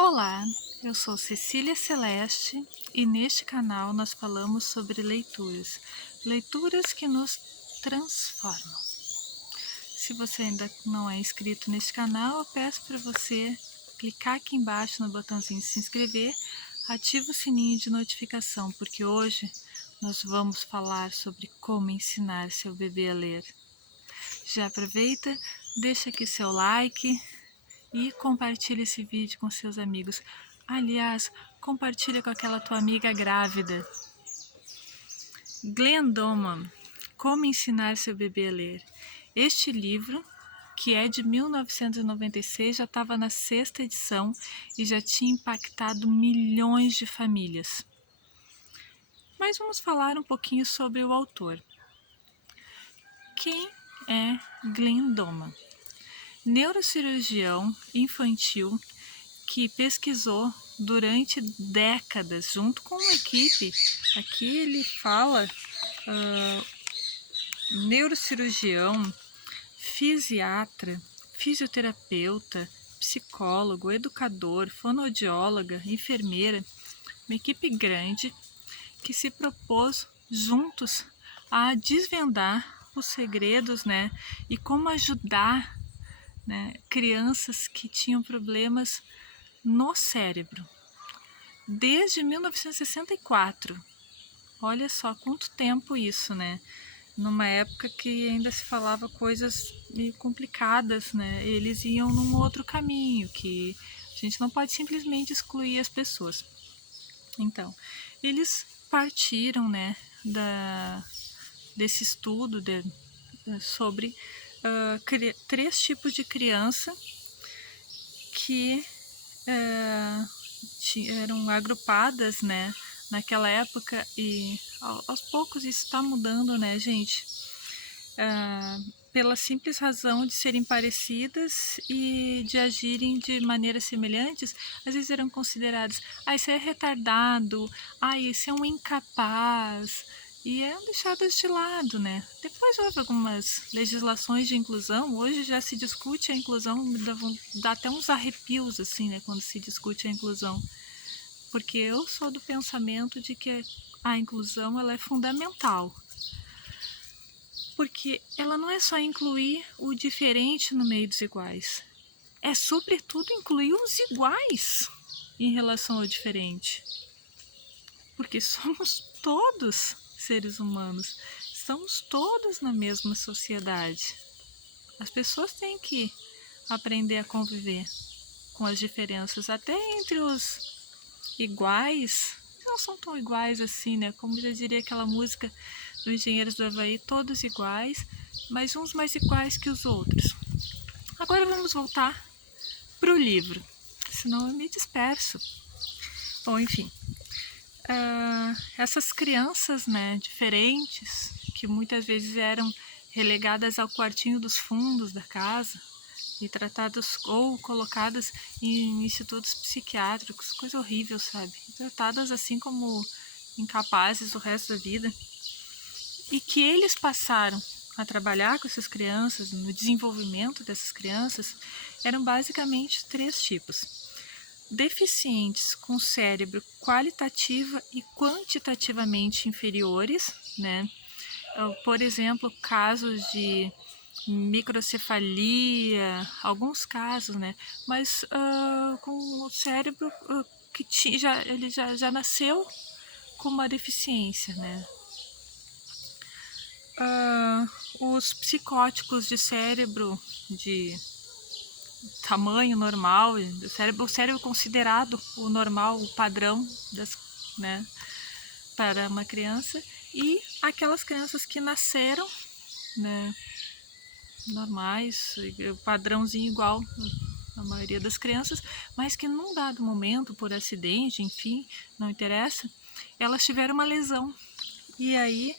Olá, eu sou Cecília Celeste e neste canal nós falamos sobre leituras, leituras que nos transformam. Se você ainda não é inscrito neste canal, eu peço para você clicar aqui embaixo no botãozinho de se inscrever, ativa o sininho de notificação, porque hoje nós vamos falar sobre como ensinar seu bebê a ler. Já aproveita, deixa aqui seu like e compartilhe esse vídeo com seus amigos. Aliás, compartilha com aquela tua amiga grávida. Glenn Doman, Como Ensinar Seu Bebê a Ler. Este livro, que é de 1996, já estava na 6ª edição e já tinha impactado milhões de famílias. Mas vamos falar um pouquinho sobre o autor. Quem é Glenn Doman? Neurocirurgião infantil que pesquisou durante décadas junto com uma equipe. Aqui ele fala neurocirurgião, fisiatra, fisioterapeuta, psicólogo, educador, fonoaudióloga, enfermeira, uma equipe grande que se propôs juntos a desvendar os segredos, e como ajudar, crianças que tinham problemas no cérebro. Desde 1964. Olha só quanto tempo isso, Numa época que ainda se falava coisas meio complicadas, Eles iam num outro caminho, que a gente não pode simplesmente excluir as pessoas. Então, eles partiram, desse estudo sobre 3 tipos de criança que eram agrupadas, naquela época, e aos poucos isso está mudando, gente? Pela simples razão de serem parecidas e de agirem de maneiras semelhantes, às vezes eram considerados, isso é retardado, isso é um incapaz, e eram deixadas de lado, Depois houve algumas legislações de inclusão, hoje já se discute a inclusão, dá até uns arrepios, assim, quando se discute a inclusão, porque eu sou do pensamento de que a inclusão ela é fundamental, porque ela não é só incluir o diferente no meio dos iguais, é sobretudo incluir os iguais em relação ao diferente, porque somos todos seres humanos, estamos todos na mesma sociedade. As pessoas têm que aprender a conviver com as diferenças, até entre os iguais, não são tão iguais assim, Como já diria aquela música do Engenheiros do Havaí, todos iguais, mas uns mais iguais que os outros. Agora vamos voltar para o livro, senão eu me disperso. Bom, enfim, essas crianças, diferentes, que muitas vezes eram relegadas ao quartinho dos fundos da casa e tratadas ou colocadas em institutos psiquiátricos, coisa horrível, sabe? Tratadas assim como incapazes o resto da vida. E que eles passaram a trabalhar com essas crianças, no desenvolvimento dessas crianças, eram basicamente 3 tipos. Deficientes com cérebro qualitativa e quantitativamente inferiores, Por exemplo, casos de microcefalia, alguns casos, Mas com o cérebro que ele já nasceu com uma deficiência, Os psicóticos de cérebro de tamanho normal, o cérebro considerado o normal, o padrão para uma criança, e aquelas crianças que nasceram, normais, padrãozinho igual a maioria das crianças, mas que num dado momento, por acidente, enfim, não interessa, elas tiveram uma lesão. E aí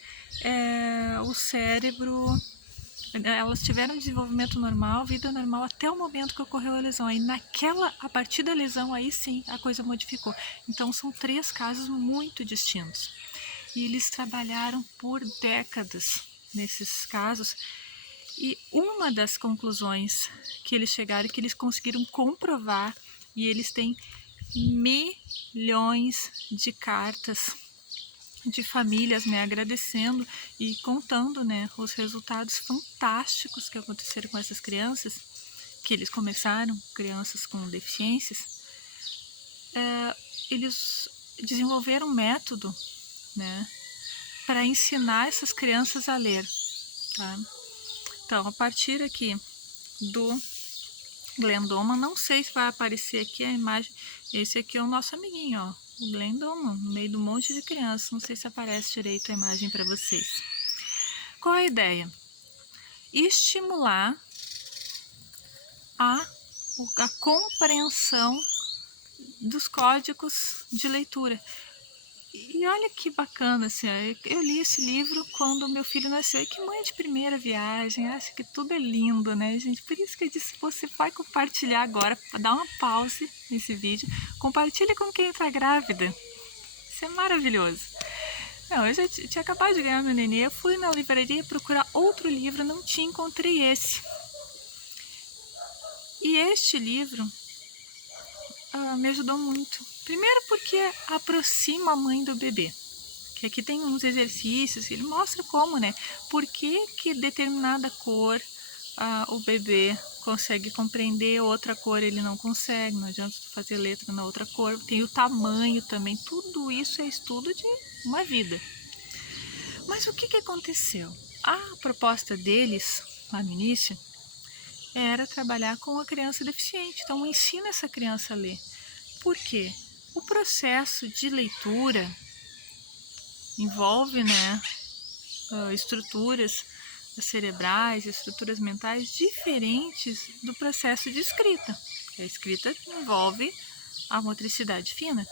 o cérebro, elas tiveram desenvolvimento normal, vida normal, até o momento que ocorreu a lesão. Aí a partir da lesão, aí sim a coisa modificou. Então são 3 casos muito distintos. E eles trabalharam por décadas nesses casos. E uma das conclusões que eles chegaram, que eles conseguiram comprovar, e eles têm milhões de cartas de famílias, né, agradecendo e contando, né, os resultados fantásticos que aconteceram com essas crianças, que eles começaram, crianças com deficiências. Eles desenvolveram um método, né, para ensinar essas crianças a ler, tá? Então, a partir aqui do glendoma, não sei se vai aparecer aqui a imagem, esse aqui é o nosso amiguinho, ó, o glendoma, no meio de um monte de crianças, não sei se aparece direito a imagem para vocês. Qual é a ideia? Estimular a compreensão dos códigos de leitura. E olha que bacana, assim, eu li esse livro quando meu filho nasceu. E que mãe de primeira viagem, acho que tudo é lindo, né, gente? Por isso que eu disse, você vai compartilhar agora, dá uma pause nesse vídeo, compartilha com quem está grávida. Isso é maravilhoso. Não, eu já tinha acabado de ganhar meu nenê, eu fui na livraria procurar outro livro, não tinha, encontrei esse. E este livro me ajudou muito. Primeiro porque aproxima a mãe do bebê. Que aqui tem uns exercícios, ele mostra como, né? Por que determinada cor o bebê consegue compreender, outra cor ele não consegue, não adianta fazer letra na outra cor. Tem o tamanho também, tudo isso é estudo de uma vida. Mas o que aconteceu? A proposta deles, lá no início, era trabalhar com a criança deficiente. Então, ensina essa criança a ler. Por quê? O processo de leitura envolve, né, estruturas cerebrais, estruturas mentais diferentes do processo de escrita. A escrita envolve a motricidade fina.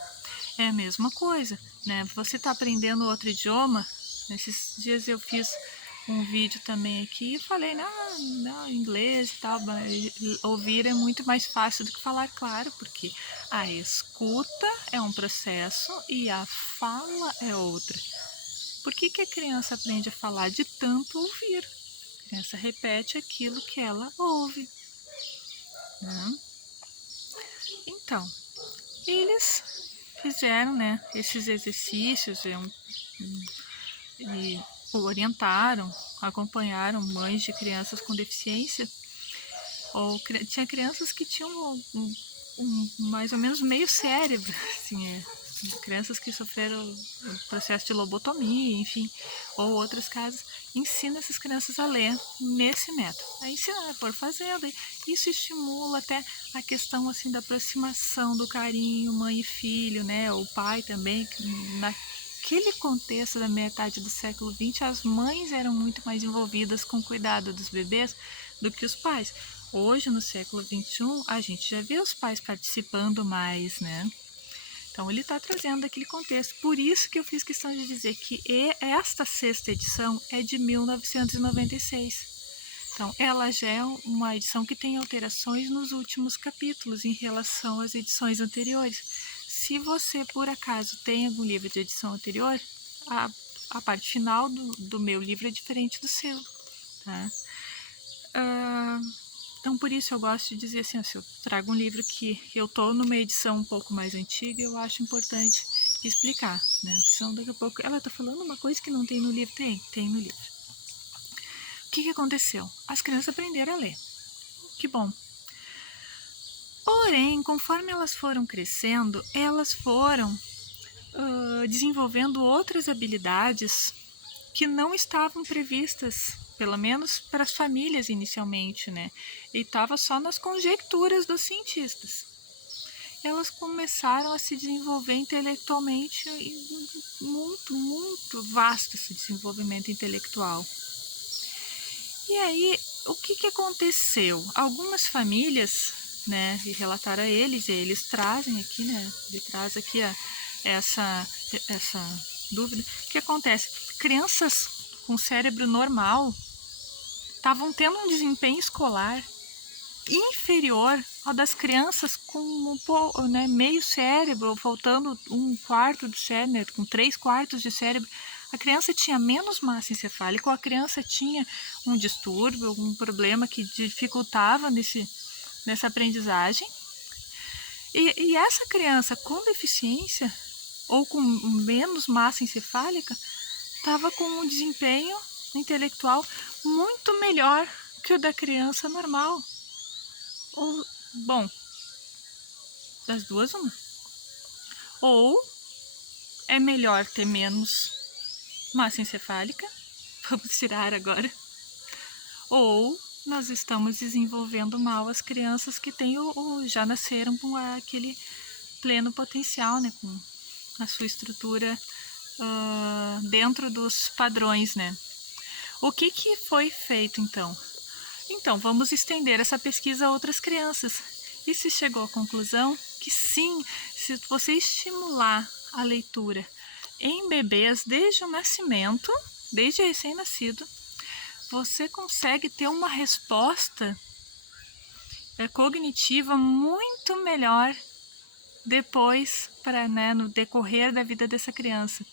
É a mesma coisa, né? Você está aprendendo outro idioma. Nesses dias eu fiz um vídeo também aqui e falei, não, inglês e tal, ouvir é muito mais fácil do que falar, claro, porque a escuta é um processo e a fala é outra. Por que a criança aprende a falar? De tanto ouvir. A criança repete aquilo que ela ouve, né? Então, eles fizeram, né, esses exercícios e orientaram, acompanharam mães de crianças com deficiência, ou tinha crianças que tinham mais ou menos meio cérebro, assim, crianças que sofreram o processo de lobotomia, enfim, ou outros casos. Ensina essas crianças a ler nesse método. Aí ensina por fazendo, isso estimula até a questão assim da aproximação, do carinho, mãe e filho, né? O pai também. Naquele contexto da metade do século XX, as mães eram muito mais envolvidas com o cuidado dos bebês do que os pais. Hoje, no século XXI, a gente já vê os pais participando mais, né? Então, ele está trazendo aquele contexto. Por isso que eu fiz questão de dizer que esta 6ª edição é de 1996. Então, ela já é uma edição que tem alterações nos últimos capítulos em relação às edições anteriores. Se você, por acaso, tem algum livro de edição anterior, a parte final do meu livro é diferente do seu, tá? Então, por isso eu gosto de dizer assim, se eu trago um livro que eu estou numa edição um pouco mais antiga, eu acho importante explicar, né? Senão daqui a pouco ela está falando uma coisa que não tem no livro. Tem no livro. O que aconteceu? As crianças aprenderam a ler. Que bom. Porém, conforme elas foram crescendo, elas foram desenvolvendo outras habilidades que não estavam previstas, pelo menos para as famílias inicialmente, né? E estava só nas conjecturas dos cientistas. Elas começaram a se desenvolver intelectualmente, muito vasto esse desenvolvimento intelectual. E aí, o que aconteceu? Algumas famílias, né, e relataram a eles, e eles trazem aqui, né, ele traz aqui essa dúvida. O que acontece? Crianças com cérebro normal estavam tendo um desempenho escolar inferior ao das crianças com meio cérebro, faltando 1/4 do cérebro, com 3/4 de cérebro. A criança tinha menos massa encefálica, ou a criança tinha um distúrbio, algum problema que dificultava nessa aprendizagem. E essa criança com deficiência ou com menos massa encefálica estava com um desempenho intelectual muito melhor que o da criança normal. Ou, bom, das duas uma. Ou é melhor ter menos massa encefálica, vamos tirar agora, ou nós estamos desenvolvendo mal as crianças que têm já nasceram com aquele pleno potencial, né, com a sua estrutura dentro dos padrões, né? O que foi feito então? Então, vamos estender essa pesquisa a outras crianças. E se chegou à conclusão que sim, se você estimular a leitura em bebês desde o nascimento, desde recém-nascido, você consegue ter uma resposta cognitiva muito melhor depois, no decorrer da vida dessa criança.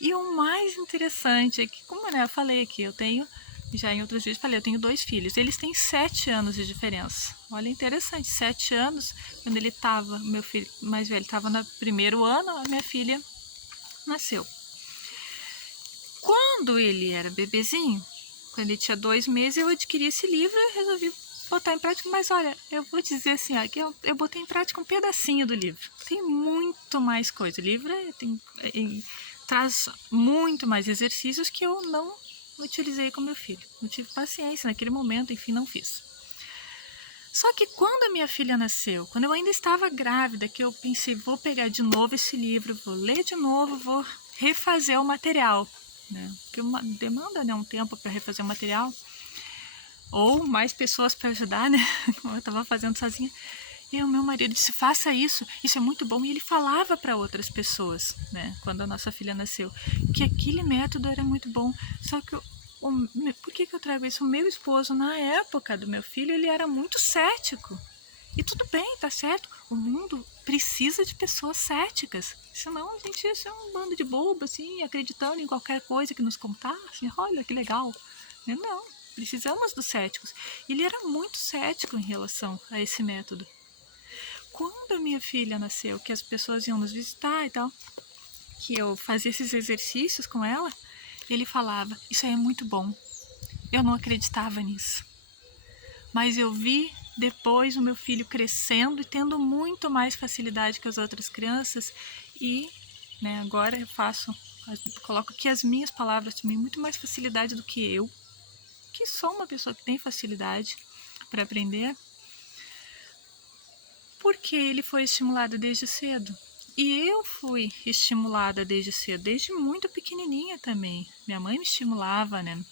E o mais interessante é que, como eu falei aqui, eu tenho, já em outros vídeos falei, eu tenho 2 filhos, eles têm 7 anos de diferença. Olha, interessante, 7 anos, quando ele estava, meu filho mais velho estava no 1º ano, a minha filha nasceu. Quando ele era bebezinho, quando ele tinha 2 meses, eu adquiri esse livro e resolvi botar em prática, mas olha, eu vou dizer assim, que eu botei em prática um pedacinho do livro. Tem muito mais coisa. O livro traz muito mais exercícios que eu não utilizei com meu filho. Não tive paciência naquele momento, enfim, não fiz. Só que quando a minha filha nasceu, quando eu ainda estava grávida, que eu pensei, vou pegar de novo esse livro, vou ler de novo, vou refazer o material, né? Porque demanda, né, um tempo para refazer o material, ou mais pessoas para ajudar, né? Como eu estava fazendo sozinha. E o meu marido disse, faça isso é muito bom. E ele falava para outras pessoas, né, quando a nossa filha nasceu, que aquele método era muito bom. Só que, por que eu trago isso? O meu esposo, na época do meu filho, ele era muito cético. E tudo bem, tá certo. O mundo precisa de pessoas céticas. Senão a gente ia ser um bando de bobo, assim, acreditando em qualquer coisa que nos contassem. Olha, que legal. Não, precisamos dos céticos. Ele era muito cético em relação a esse método. Quando a minha filha nasceu, que as pessoas iam nos visitar e tal, que eu fazia esses exercícios com ela, ele falava, isso aí é muito bom. Eu não acreditava nisso. Mas eu vi depois o meu filho crescendo e tendo muito mais facilidade que as outras crianças e, né, agora eu coloco aqui as minhas palavras também, muito mais facilidade do que eu, que sou uma pessoa que tem facilidade para aprender, porque ele foi estimulado desde cedo. E eu fui estimulada desde cedo, desde muito pequenininha também. Minha mãe me estimulava, né?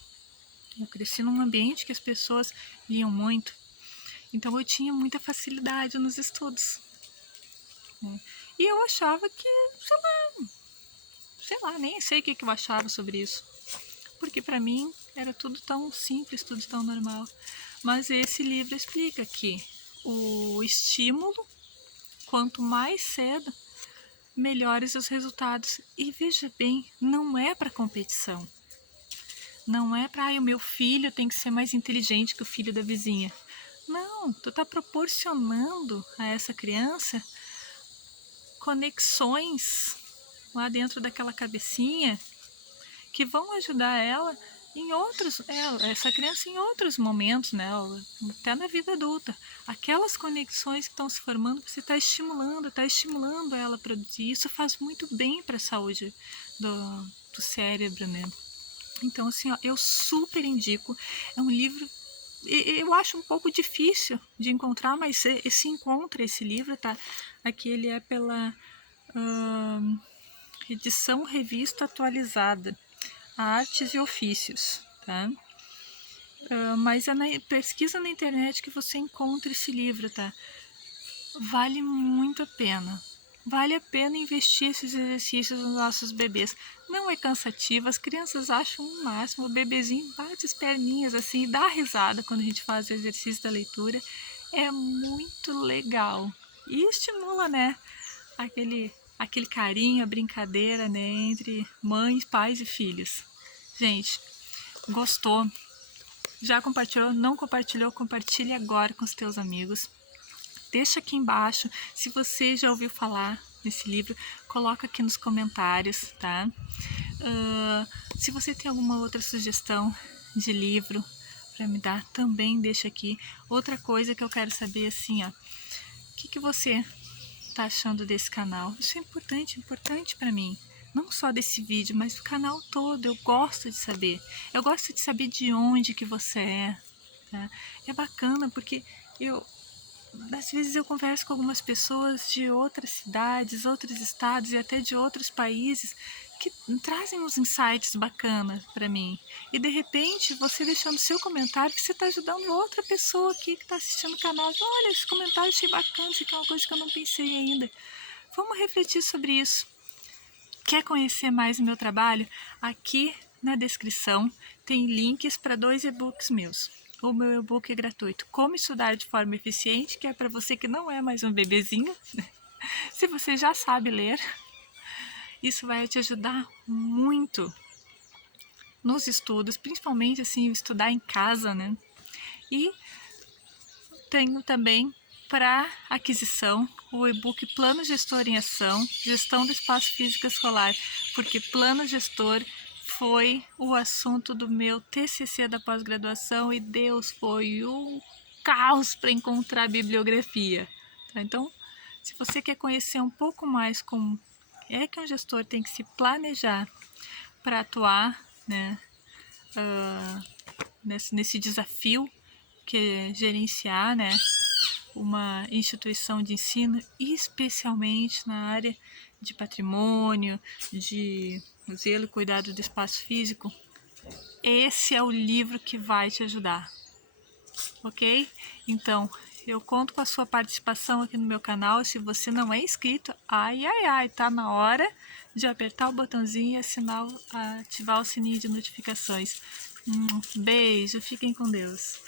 Eu cresci num ambiente que as pessoas liam muito. Então eu tinha muita facilidade nos estudos. Né? E eu achava que, sei lá, nem sei o que eu achava sobre isso. Porque para mim era tudo tão simples, tudo tão normal. Mas esse livro explica que o estímulo, quanto mais cedo, melhores os resultados. E veja bem, não é para competição. Não é para, o meu filho tem que ser mais inteligente que o filho da vizinha. Não, tu está proporcionando a essa criança conexões lá dentro daquela cabecinha que vão ajudar ela em essa criança em outros momentos, né? Até na vida adulta. Aquelas conexões que estão se formando, você está estimulando ela a produzir. Isso faz muito bem para a saúde do cérebro, né? Então, assim, eu super indico. É um livro, eu acho um pouco difícil de encontrar, mas se encontra esse livro, tá? Aqui ele é pela edição revista atualizada, Artes e Ofícios, tá? Mas é pesquisa na internet que você encontra esse livro, tá? Vale muito a pena. Vale a pena investir esses exercícios nos nossos bebês. Não é cansativo, as crianças acham o máximo. O bebezinho bate as perninhas assim e dá risada quando a gente faz o exercício da leitura. É muito legal. E estimula, né? Aquele carinho, a brincadeira, né? Entre mães, pais e filhos. Gente, gostou? Já compartilhou? Não compartilhou? Compartilhe agora com os teus amigos. deixa aqui embaixo. Se você já ouviu falar nesse livro, coloca aqui nos comentários, tá? Se você tem alguma outra sugestão de livro para me dar, também deixa aqui. Outra coisa que eu quero saber, assim, ó, o que você tá achando desse canal? Isso é importante para mim. Não só desse vídeo, mas do canal todo. Eu gosto de saber. Eu gosto de saber de onde que você é. Tá? É bacana porque às vezes eu converso com algumas pessoas de outras cidades, outros estados e até de outros países que trazem uns insights bacanas para mim. E de repente, você deixando seu comentário, você está ajudando outra pessoa aqui que está assistindo o canal. Olha, esse comentário achei bacana, isso aqui é uma coisa que eu não pensei ainda. Vamos refletir sobre isso. Quer conhecer mais o meu trabalho? Aqui na descrição tem links para 2 e-books meus. O meu e-book é gratuito, Como Estudar de Forma Eficiente, que é para você que não é mais um bebezinho. Se você já sabe ler, isso vai te ajudar muito nos estudos, principalmente assim, estudar em casa, né? E tenho também para aquisição o e-book Plano Gestor em Ação, Gestão do Espaço Físico Escolar, porque plano gestor foi o assunto do meu TCC da pós-graduação e Deus, foi um caos para encontrar bibliografia. Tá? Então, se você quer conhecer um pouco mais como é que um gestor tem que se planejar para atuar, né, nesse desafio que é gerenciar, né, uma instituição de ensino, especialmente na área de patrimônio, de zelo e cuidado do espaço físico, esse é o livro que vai te ajudar, ok? Então, eu conto com a sua participação aqui no meu canal. Se você não é inscrito, tá na hora de apertar o botãozinho e ativar o sininho de notificações. Beijo, fiquem com Deus.